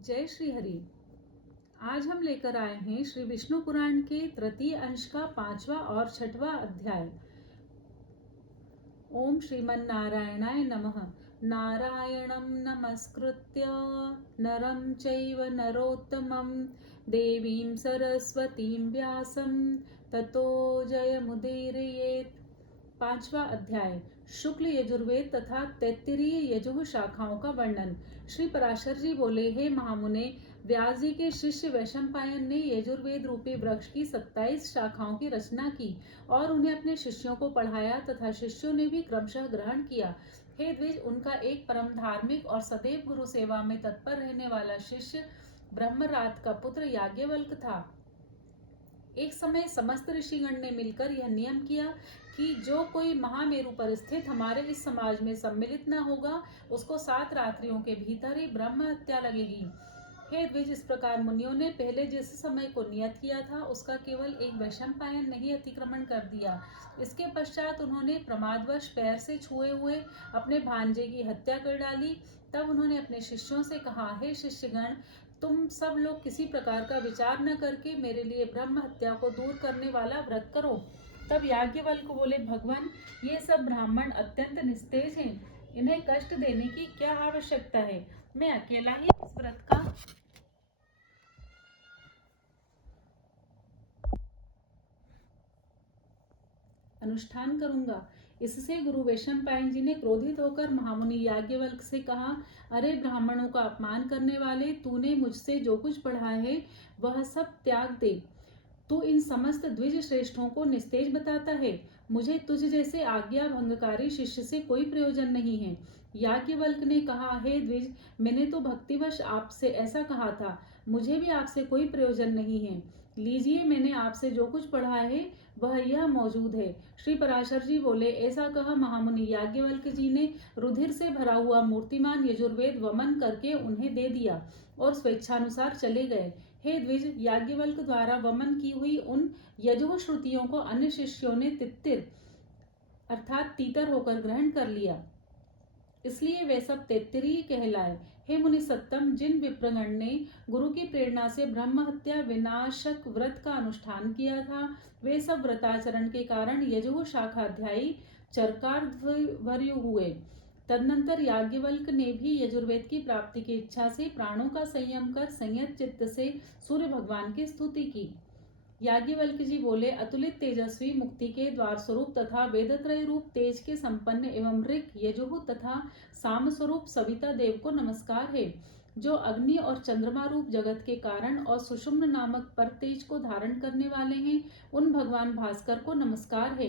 जय श्री हरि। आज हम लेकर आए हैं श्री विष्णु पुराण के तृतीय अंश का 5वां और 6वां अध्याय। ओम श्रीमन नारायणाय नमः। नारायणं नमस्कृत्य नरं चैव नरोत्तमं देवीं सरस्वतीं व्यासं ततो जयमुदीरयेत्। 5वां अध्याय शुक्ल यजुर्वेद तथा तैत्तिरीय यजुः शाखाओं का वर्णन। श्री पराशर जी बोले, हे महामुने, व्यास जी के शिष्य वैशंपायन ने यजुर्वेद रूपी वृक्ष की 27 शाखाओं की रचना की और उन्हें अपने शिष्यों को पढ़ाया तथा शिष्यों ने भी क्रमशः ग्रहण किया। हे द्विज, उनका एक परम धार्मिक और सदैव गुरु सेवा में तत्पर रहने वाला शिष्य ब्रह्मरात का पुत्र याज्ञवल्क्य था। एक समय समस्त ऋषिगण ने मिलकर यह नियम किया कि जो कोई महामेरु पर स्थित हमारे इस समाज में सम्मिलित न होगा, उसको 7 रात्रियों के भीतर ही ब्रह्म हत्या लगेगी। हे द्विज, इस प्रकार मुनियों ने पहले जिस समय को नियत किया था उसका केवल एक वैशंपायन ने ही अतिक्रमण कर दिया। इसके पश्चात उन्होंने प्रमादवश पैर से छुए हुए अपने भांजे की हत्या कर डाली। तब उन्होंने अपने शिष्यों से कहा, हे शिष्यगण, तुम सब लोग किसी प्रकार का विचार न करके मेरे लिए ब्रह्म हत्या को दूर करने वाला व्रत करो। तब याज्ञवल्क्य बोले, भगवान, ये सब ब्राह्मण अत्यंत निस्तेज हैं, इन्हें कष्ट देने की क्या आवश्यकता है। मैं अकेला ही इस व्रत का अनुष्ठान करूंगा। इससे गुरु वैशंपायन जी ने क्रोधित होकर महामुनि याज्ञवल्क्य से कहा, अरे ब्राह्मणों का अपमान करने वाले, तूने मुझसे जो कुछ पढ़ा है वह सब त्याग दे। तू इन समस्त द्विज श्रेष्ठों को निस्तेज बताता है। मुझे तुझ जैसे आज्ञा भंगकारी शिष्य से कोई प्रयोजन नहीं है। याज्ञवल्क्य ने कहा, हे द्विज, मैंने तो भक्तिवश आपसे ऐसा कहा था, मुझे भी आपसे कोई प्रयोजन नहीं है। लीजिए, मैंने आपसे जो कुछ पढ़ा है वह यह मौजूद है। श्री पराशर जी बोले, ऐसा कहा महामुनि याज्ञवल्क्य जी ने रुधिर से भरा हुआ मूर्तिमान यजुर्वेद वमन करके उन्हें दे दिया और स्वेच्छानुसार चले गए। हे द्विज, याज्ञवल्क्य द्वारा वमन की हुई उन यजुः श्रुतियों को अन्य शिष्यों ने तित्तिर अर्थात तीतर होकर ग्रहण कर लिया, इसलिए वे सब तैत्तिरीय कहलाए। हे मुनि सत्तम, जिन विप्रगण ने गुरु की प्रेरणा से ब्रह्म हत्या विनाशक व्रत का अनुष्ठान किया था, वे सब व्रताचरण के कारण यजुः शाखाध्यायी चरकार्धवर्यु हुए। तदनंतर याज्ञवल्क्य ने भी यजुर्वेद की प्राप्ति की इच्छा से प्राणों का संयम कर संयत चित्त से सूर्य भगवान की स्तुति की। याज्ञवल्क्य जी बोले, अतुलित तेजस्वी मुक्ति के द्वार स्वरूप तथा वेदत्रय रूप तेज के संपन्न एवं ऋक यजुः तथा साम स्वरूप सविता देव को नमस्कार है। जो अग्नि और चंद्रमा रूप जगत के कारण और सुषुम्न नामक पर तेज को धारण करने वाले हैं, उन भगवान भास्कर को नमस्कार है।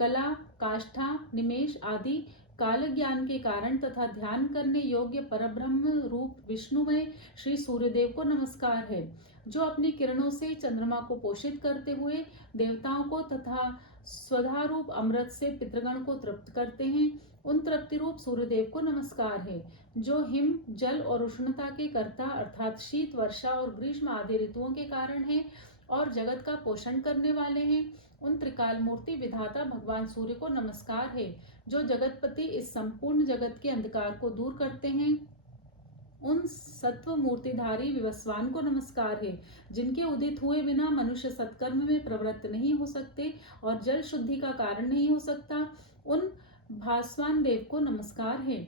कला, काष्ठा, निमेष आदि काल ज्ञान के कारण तथा ध्यान करने योग्य परब्रह्म रूप विष्णुमय श्री सूर्यदेव को नमस्कार है। जो अपनी किरणों से चंद्रमा को पोषित करते हुए देवताओं को तथा स्वधारूप अमृत से पितृगण को तृप्त करते हैं, उन तृप्ति रूप सूर्यदेव को नमस्कार है। जो हिम, जल और उष्णता के कर्ता अर्थात शीत, वर्षा और ग्रीष्म आदि ऋतुओं के कारण हैं और जगत का पोषण करने वाले हैं, उन त्रिकाल मूर्ति विधाता भगवान सूर्य को नमस्कार है। जो जगतपति इस संपूर्ण जगत के अंधकार को दूर करते हैं, उन सत्व मूर्तिधारी विवस्वान को नमस्कार है। जिनके उदित हुए बिना मनुष्य सत्कर्म में प्रवृत्त नहीं हो सकते और जल शुद्धि का कारण नहीं हो सकता, उन भास्वान देव को नमस्कार है।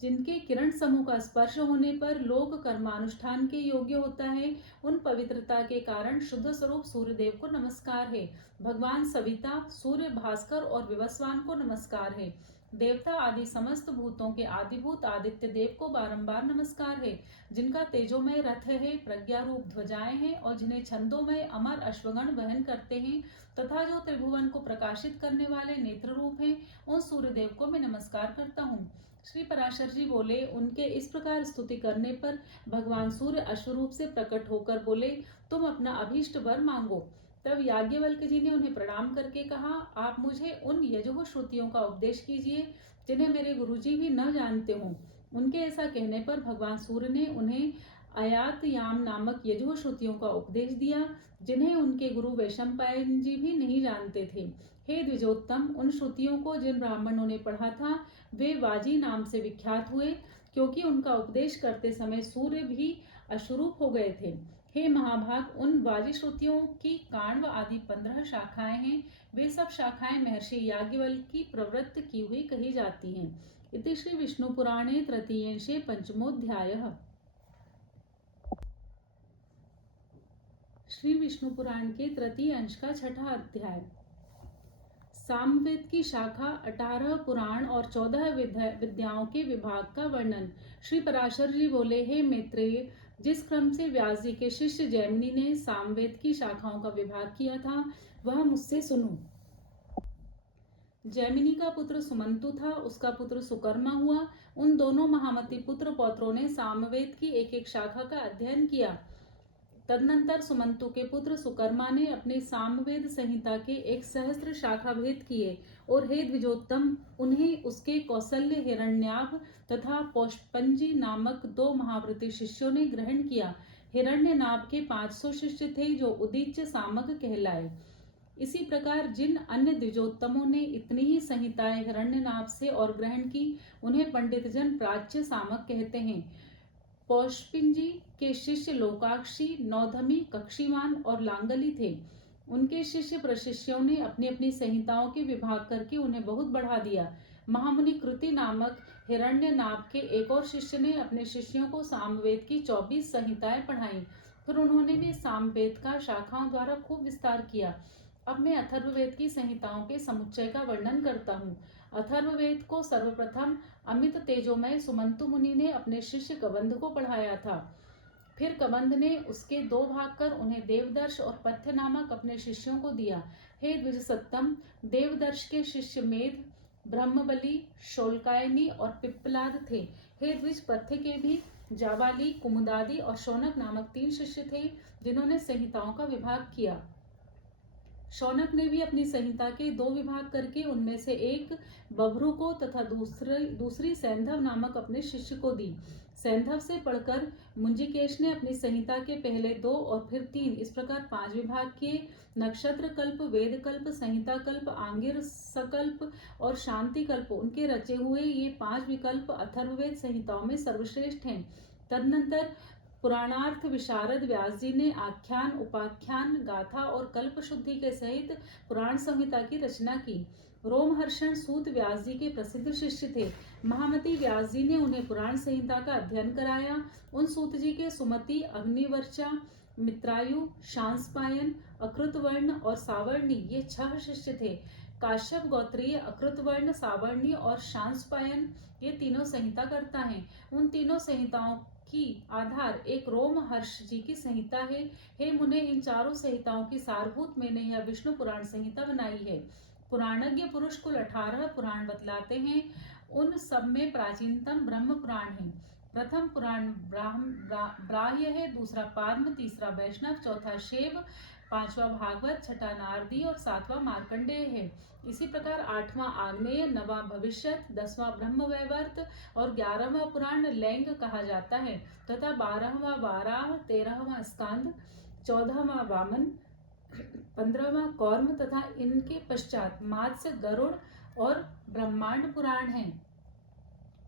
जिनके किरण समूह का स्पर्श होने पर लोक कर्मानुष्ठान के योग्य होता है, उन पवित्रता के कारण शुद्ध स्वरूप सूर्यदेव को नमस्कार है। भगवान सविता, सूर्य, भास्कर और विवस्वान को नमस्कार है। देवता आदि समस्त भूतों के आदिभूत आदित्य देव को बारंबार नमस्कार है। जिनका तेजोमय रथ है, प्रज्ञा रूप ध्वजाएं हैं और जिन्हें छंदोमय अमर अश्वगण वहन करते हैं तथा जो त्रिभुवन को प्रकाशित करने वाले नेत्र रूप हैं, उन सूर्यदेव को मैं नमस्कार करता हूँ। श्री पराशर जी बोले, उनके इस प्रकार स्तुति करने पर भगवान सूर्य अश्वरूप से प्रकट होकर बोले, तुम अपना अभीष्ट वर मांगो। तब याज्ञवल्क्य जी ने उन्हें प्रणाम करके कहा, आप मुझे उन यजुः श्रुतियों का उपदेश कीजिए जिन्हें मेरे गुरुजी भी न जानते हों। उनके ऐसा कहने पर भगवान सूर्य ने उन्हें अयात याम नामक यजुः श्रुतियों का उपदेश दिया, जिन्हें उनके गुरु वैशंपायन जी भी नहीं जानते थे। हे द्विजोत्तम, उन श्रुतियों को जिन ब्राह्मणों ने पढ़ा था वे वाजी नाम से विख्यात हुए, क्योंकि उनका उपदेश करते समय सूर्य भी अशुरूप हो गए थे। हे महाभाग, उन वाजिश्रुतियों की काण्व आदि 15 शाखाएं हैं। वे सब शाखाएं महर्षि याज्ञवल्क्य की प्रवृत्त की हुई कही जाती हैं। इति श्री विष्णु पुराणे तृतीयांशे पंचमोऽध्यायः। श्री विष्णु पुराण के तृतीय अंश का छठा अध्याय। सामवेद की शाखा 18 पुराण और 14 विद्याओं के विभाग का वर्णन। श्री पराशर जी बोले, हे मैत्रेय, जिस क्रम से व्यास जी के शिष्य जैमिनी ने सामवेद की शाखाओं का विभाग किया था, वह मुझसे सुनो। जैमिनी का पुत्र सुमंतु था, उसका पुत्र सुकर्मा हुआ। उन दोनों महामती पुत्र पौत्रों ने सामवेद की एक एक शाखा का अध्ययन किया। तदनंतर सुमंतु के पुत्र सुकर्मा ने अपने सामवेद संहिता के 1 सहस्त्र शाखा भेद किए और हे द्विजोत्तम, उन्हें उसके कौसल्य, हिरण्याभ तथा पौष्पंजी नामक 2 महाव्रती शिष्यों ने ग्रहण किया। हिरण्यनाभ के 500 शिष्य थे जो उदीच्य सामक कहलाए। इसी प्रकार जिन अन्य द्विजोत्तमों ने इतनी ही संहिताएं हिरण्यनाभ से और ग्रहण की, उन्हें पंडितजन प्राच्य सामक कहते हैं। पौष्पिंजी के शिष्य लोकाक्षी, नौधमी, कक्षीमान और लांगली थे। उनके शिष्य प्रशिष्यों ने अपनी अपनी संहिताओं के विभाग करके उन्हें बहुत बढ़ा दिया। महामुनि कृति नामक हिरण्यनाभ के एक और शिष्य ने अपने शिष्यों को सामवेद की 24 संहिताएं पढ़ाई। फिर उन्होंने भी सामवेद का शाखाओं द्वारा खूब विस्तार किया। अब मैं अथर्ववेद की संहिताओं के समुच्चय का वर्णन करता हूँ। अथर्ववेद को सर्वप्रथम अमित तेजोमय सुमंतु मुनि ने अपने शिष्य कबंध को पढ़ाया था। फिर कबंध ने उसके 2 भाग कर उन्हें देवदर्श और पथ्य नामक अपने शिष्यों को दिया। हे द्विजसत्तम, देवदर्श के शिष्य मेध, ब्रह्मबली, शोलकायनी और पिप्पलाद थे। हे द्विज, पथ्य के भी जाबाली, कुमुदादि और शौनक नामक 3 शिष्य थे, जिन्होंने संहिताओं का विभाग किया। शौनक ने भी अपनी संहिता के 2 विभाग करके उनमें से एक बभ्रु को तथा दूसरी सैंधव नामक अपने शिष्य को दी। सैंधव से पढ़कर मुंजिकेश ने अपनी संहिता के पहले 2 और फिर 3 इस प्रकार 5 विभाग किए। नक्षत्र कल्प, वेद कल्प, संहिता कल्प, आंगिर सकल्प और शांति कल्प, उनके रचे हुए ये 5 विकल्प अथर्ववेद संहिताओं में सर्वश्रेष्ठ हैं। तदनंतर पुराणार्थ विशारद व्यास जी ने आख्यान, उपाख्यान, गाथा और कल्प शुद्धि के सहित पुराण संहिता की रचना की। रोमहर्षण सूत व्यास जी के प्रसिद्ध शिष्य थे। महामती व्यास जी ने उन्हें पुराण संहिता का अध्ययन कराया। उन सूत जी के सुमति, अग्निवर्चा, मित्रायु, शांसपायन, अकृतवर्ण और सावर्णी ये 6 शिष्य थे। काश्यप गोत्रीय अकृतवर्ण, सावर्णी और शांसपायन ये तीनों संहिता करता है। उन तीनों संहिताओं की आधार एक रोमहर्ष जी की संहिता है। हे मुने, इन चारों संहिताओं की सारभूत मैंने यह विष्णु पुराण संहिता बनाई है। पुराणज्ञ पुरुष कुल 18 पुराण बतलाते हैं। उन सब में प्राचीनतम ब्रह्म पुराण है। प्रथम पुराण ब्राह्य है, दूसरा पाद्म, तीसरा वैष्णव, चौथा शैव, 5वां भागवत, छठा नारदी और 7वां मार्कंडेय है। इसी प्रकार 8वां आग्नेय, 9वां भविष्यत, 10वां ब्रह्मवैवर्त और 11वां पुराण लैंग कहा जाता है तथा 12वां वाराह, 13वां स्कांद, 14वां वामन, 15वां कौर्म तथा इनके पश्चात मात्स्य, गरुड़ और ब्रह्मांड पुराण है।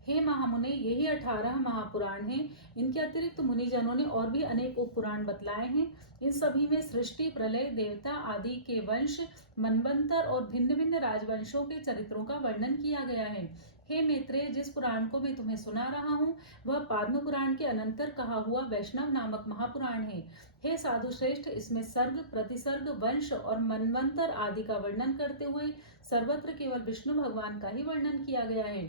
हे महामुने, यही 18 महापुराण हैं। इनके अतिरिक्त मुनिजनों ने और भी अनेक उपपुराण बतलाए हैं। इन सभी में सृष्टि, प्रलय, देवता आदि के वंश, मनवंतर और भिन्न भिन्न राजवंशों के चरित्रों का वर्णन किया गया है। हे मैत्रेय, जिस पुराण को मैं तुम्हें सुना रहा हूँ वह पाद्म पुराण के अनंतर कहा हुआ वैष्णव नामक महापुराण है। हे साधु श्रेष्ठ, इसमें सर्ग, प्रतिसर्ग, वंश और मनवंतर आदि का वर्णन करते हुए सर्वत्र केवल विष्णु भगवान का ही वर्णन किया गया है।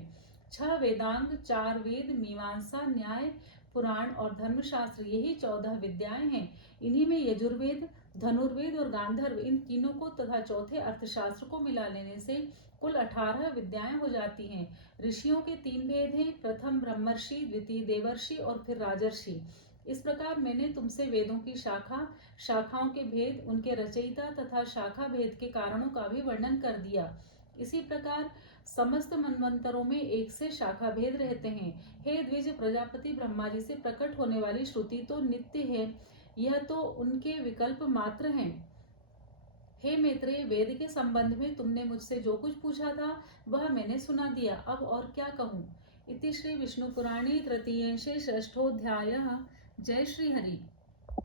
6 वेदांग, 4 वेद, मीमांसा, न्याय, पुराण और धर्मशास्त्र यही 14 विद्याएं हैं। इन्हीं में यजुर्वेद, धनुर्वेद और गांधर्व इन तीनों को तथा चौथे अर्थशास्त्र को मिला लेने से कुल 18 विद्याएं हो जाती हैं। ऋषियों के 3 भेद हैं, प्रथम ब्रह्मर्षि, द्वितीय देवर्षि और फिर राजर्षि। इस प्रकार मैंने तुमसे वेदों की शाखाओं के भेद, उनके रचयिता तथा शाखा भेद के कारणों का भी वर्णन कर दिया। इसी प्रकार समस्त मनवंतरों में एक से शाखा भेद रहते हैं। हे द्विज, प्रजापति ब्रह्मा जी से प्रकट होने वाली श्रुति तो नित्य है, यह तो उनके विकल्प मात्र हैं। हे मैत्रेय, वेद के संबंध में तुमने मुझसे जो कुछ पूछा था वह मैंने सुना दिया। अब और क्या कहूँ। इति श्री विष्णुपुराणे तृतीयेशे षष्ठोऽध्यायः। जय श्री हरि।